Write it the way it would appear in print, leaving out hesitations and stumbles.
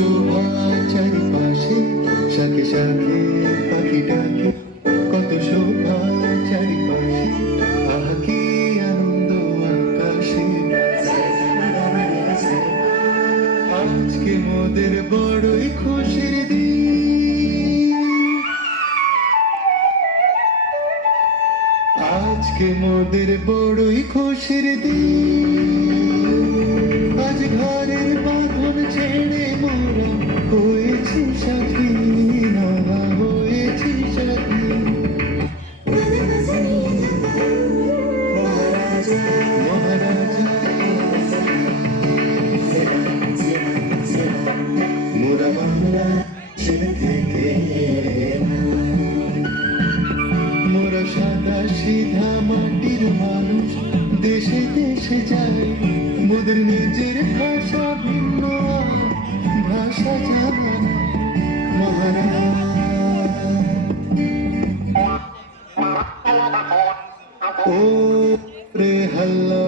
শোভা চারিপাশে, শাখে শাখে পাখি ডাকে, কত শোভা চারিপাশে, আহা কি আনন্দ আকাশে। আজকে মোদের বড়ই খুশির দিন, আজকে মোদের বড়ই খুশির দিন। আজ ঘরের বাঁধন ছেড়ে মোরা হয়েছি স্বাধীন, আমরা হয়েছি স্বাধীন। মহারাজা মোরা বাংলা থেকে, মোরা সাদা সিধা মাটির মানুষ, দেশে দেশে যায় মোদের নিজের ভাষা ভিন্ন, ভাষা জানা না। মহারাজ ও রে হল্লা